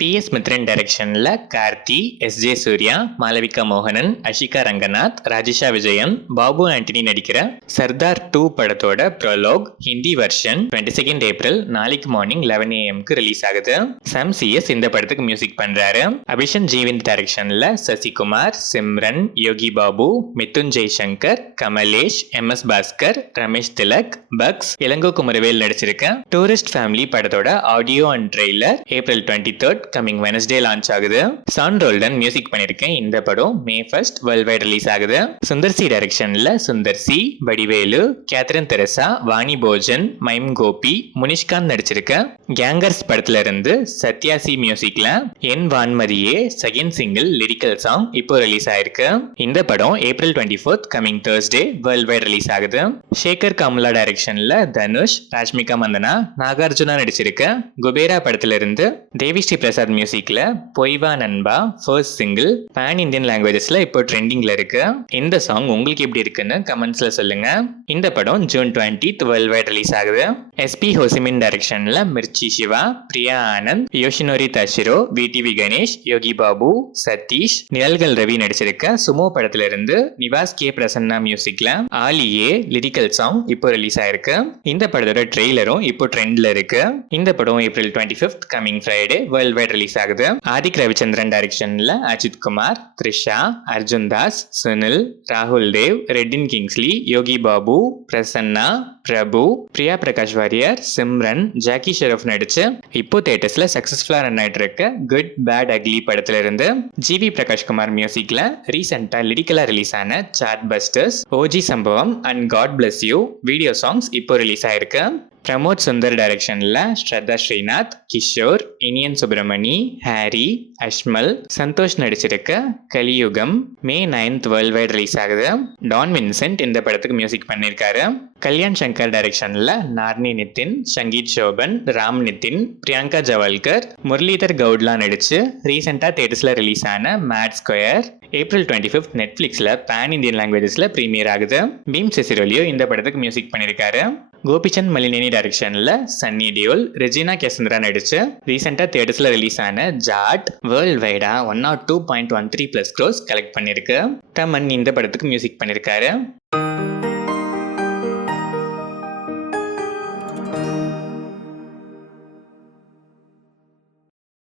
PS Mithran டைரக்ஷன்ல Karthi, S J. Surya, Malavika மோகனன், Ashika Ranganath, Rajisha Vijayan, Babu Antony நடிக்கிற சர்தார் 2 படத்தோட ப்ரோலோக் ஹிந்தி வெர்ஷன் 22 ஏப்ரல் நாளைக்கு மார்னிங் 11 AM ரிலீஸ் ஆகுது. சாம் CS இந்த படத்துக்கு மியூசிக் பண்றாரு. அபிஷன் ஜீவிந்த் டைரக்ஷன்ல சசிகுமார், சிம்ரன், யோகி பாபு, மிதுன் ஜெய்சங்கர், கமலேஷ், MS பாஸ்கர், ரமேஷ் திலக், பக்ஸ், இளங்கோ குமரவேல் நடிச்சிருக்க டூரிஸ்ட் ஃபேமிலி படத்தோட audio and trailer April 23 coming Wednesday launch ஆகுது. சான் ரோல்டன் மியூசிக் பண்ணிருக்கேன். இந்த படம் May 1 வேர்ல்ட் வைட் ரிலீஸ் ஆகுது. சுந்தர் சி டைரக்ஷன்ல சுந்தர் சி, வடிவேலு, கேத்ரின் தெரசா, வாணி போஜன், மைம் கோபி, முனிஷ்காந்த் நடிச்சிருக்க கேங்கர்ஸ் படத்துல இருந்து சத்யா சி மியூசிக்ல என் வான்மதியே செகண்ட் சிங்கிள் லிரிக்கல் சாங் இப்போ ரிலீஸ் ஆயிருக்கு. இந்த படம் April 24 coming Thursday world wide release ஆகுது. சேகர் கமலா டைரக்ஷன்ல தனுஷ், ராஷ்மிகா மந்தனா, நாகார்ஜுனா நடிச்சிருக்க குபேரா படத்துல இருந்து தேவிஸ்ரீ பிரசாத் மியூசிக்ல பொய்வா நண்பா ஃபர்ஸ்ட் சிங்கிள் பேன் இந்தியன் லாங்குவேஜஸ்ல இப்போ ட்ரெண்டிங்ல இருக்கு. இந்த சாங் உங்களுக்கு எப்படி இருக்குன்னு கமெண்ட்ஸ்ல சொல்லுங்க. இந்த படம் June 20 வேர்ல்ட் வைட் ரிலீஸ் ஆகுது. SP ஹோசிமின் டைரக்ஷன்ல மிர்ச்சி சிவா, பிரியா ஆனந்த், யோஷினோரி தஷிரோ, VTV கணேஷ், யோகி பாபு, சதீஷ், நிழல்கள் ரவி நடிச்சிருக்க சுமோ படத்துல இருந்து நிவாஸ் கே பிரசன்னா மியூசிக்ல ஆலியே லிரிக்கல் சாங் இப்போ ரிலீஸ் ஆயிருக்கு. இந்த படத்தோட ட்ரெய்லரும் இப்போ ட்ரெண்ட்ல இருக்கு. இந்த படம் April 25 coming Friday world wide release ஆகுது. ஆதிக் ரவிச்சந்திரன் டைரக்ஷன்ல அஜித் குமார், த்ரிஷா, அர்ஜுன் தாஸ், சுனில், ராகுல் தேவ், ரெட்டின் கிங்ஸ்லி, யோகி பாபு, பிரசன்னா, பிரபு, பிரியா பிரகாஷ் வாரியர், சிம்ரன், ஜாக்கி ஷெரஃப் நடிச்சு இப்போ தியேட்டர்ஸ்ல சக்சஸ்ஃபுல்லா ரன் ஆயிட்டு இருக்க குட் பேட் அக்லி படத்துல இருந்து ஜிவி பிரகாஷ் குமார் மியூசிக்ல ரீசெண்டா லிரிக்கலா ரிலீஸ் ஆன chartbusters, OG Sambavam and God bless you video songs இப்போ ரிலீஸ் ஆயிருக்கு. பிரமோத் சுந்தர் டைரக்ஷன்ல ஸ்ரத்தா ஸ்ரீநாத், கிஷோர், இனியன் சுப்பிரமணி, ஹாரி, அஷ்மல், சந்தோஷ் நடிச்சிருக்க Kaliyugam May 9 world wide release ஆகுது. டான் வின்சென்ட் இந்த படத்துக்கு மியூசிக் பண்ணியிருக்காரு. கல்யாண் சங்கர் டைரக்ஷன்ல நார்னி நிதின், சங்கீத் சோபன், ராம் நிதின், பிரியங்கா ஜவல்கர், முரளிதர் கவுட்லா நடிச்சு ரீசெண்டா தியேட்டர்ஸ்ல ரிலீஸ் ஆன மேட் ஸ்கொயர் April 25 நெட்ஃபிளிக்ஸ்ல பேன் இந்தியன் லாங்குவேஜஸ்ல பிரீமியர் ஆகுது. பீம் செசிரோலியோ இந்த படத்துக்கு மியூசிக் பண்ணியிருக்காரு. கோபிச்சந்த் மலினேனி டைரக்ஷன்ல சன்னி டியோல், ரெஜினா கேசந்திரா நடிச்சு ரீசெண்டா தியேட்டர்ஸ்ல ரிலீஸ் ஆன ஜாட் வேர்ல்ட் வைடா 102.13+ crores கலெக்ட் பண்ணிருக்கு. தமன் இந்த படத்துக்கு மியூசிக் பண்ணியிருக்காரு.